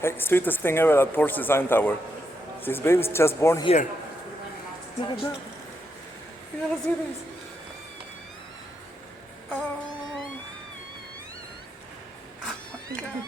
Hey, sweetest thing ever at Porsche Design Tower. This baby's just born here. Look at that. You gotta see this. Oh. Oh my God.